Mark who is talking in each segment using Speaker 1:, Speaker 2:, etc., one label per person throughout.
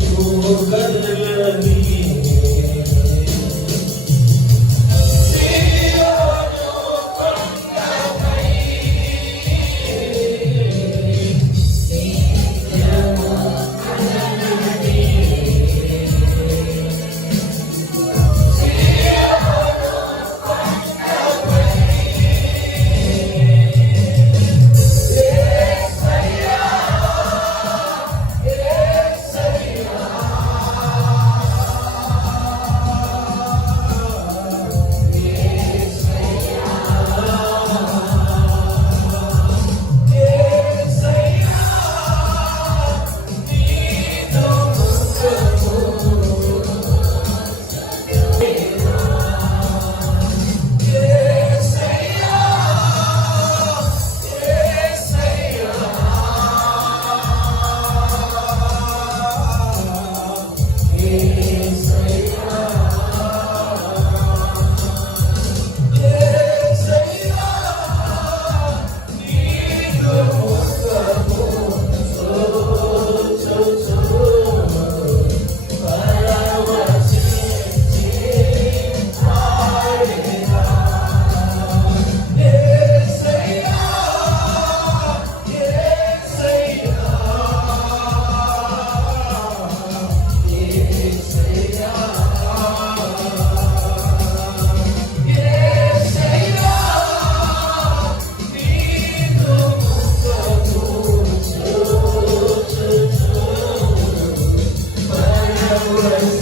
Speaker 1: محمد النبي 거예요.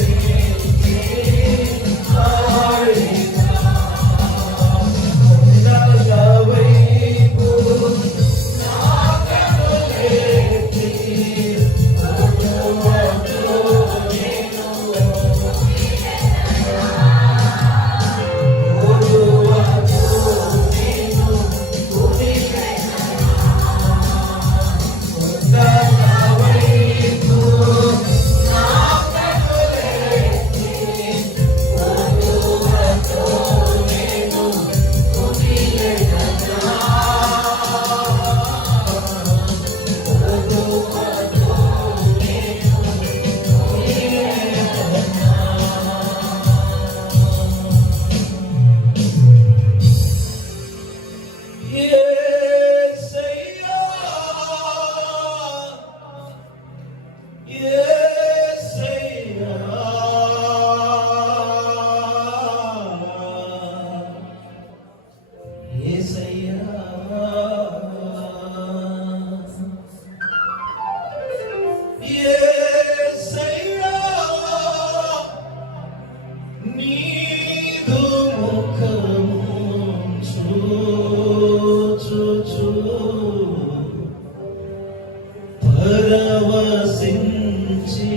Speaker 1: పరవశించి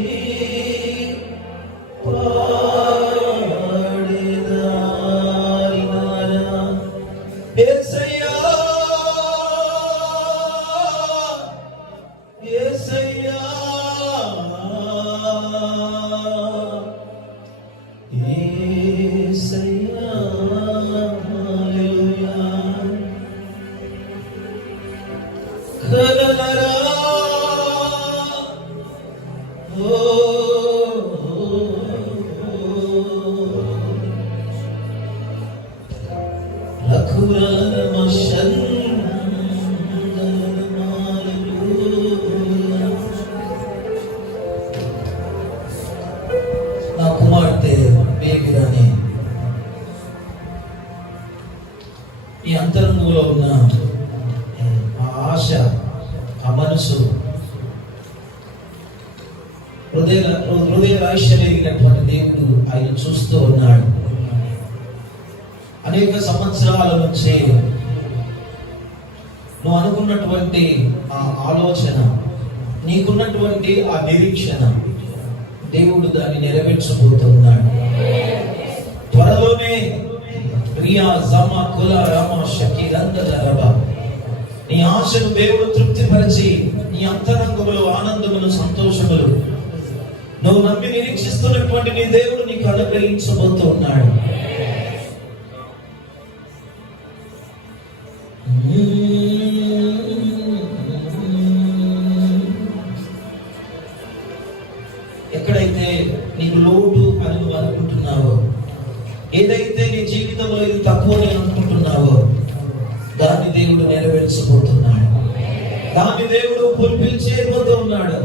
Speaker 1: హృదయంలో ఉన్న ఆ ఆశ ఆ మనసు హృదయ హృదయ రాశి దేవుడు ఆయన చూస్తూ ఉన్నాడు. అనేక సంవత్సరాల నుంచి నువ్వు అనుకున్నటువంటి ఆ ఆలోచన నీకున్నటువంటి ఆ నిరీక్షణ దేవుడు దాన్ని నెరవేర్చబోతున్నాడు త్వరలోనే రియా జమ కుల రామ శక్తి రంగద రవ నీ ఆశను దేవుడు తృప్తిపరిచి నీ అంతరంగములు ఆనందములు సంతోషములు. నువ్వు నమ్మి నిరీక్షిస్తున్నటువంటి నీ దేవుడు నీకు అనుగ్రహించబోతూ ఉన్నాడు. ఎక్కడైతే నీకు లోటు అని నువ్వు అనుకుంటున్నావో ఏదైతే ఉన్నాడు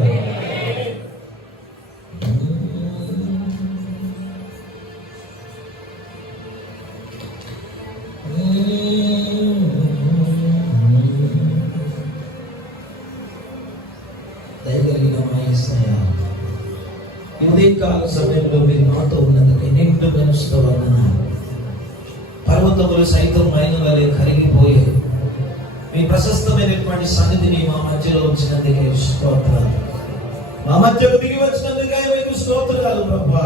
Speaker 1: దయగలిగిన మా యేసయ్య, ఈ ఉదయకాల సమయంలో మీరు మాతో ఉన్నందుకు నిండు మనసుతో వందనాలు పర్వతములు సైతం మైన వలె కరిగిపోయే మీ ప్రశస్తమైనటువంటి సన్నిధిని మా మధ్యలో ఉంచినందుకే స్తోత్రాలు. మా మధ్యకు దిగి వచ్చినందుకే మీకు స్తోత్రాలు ప్రభా.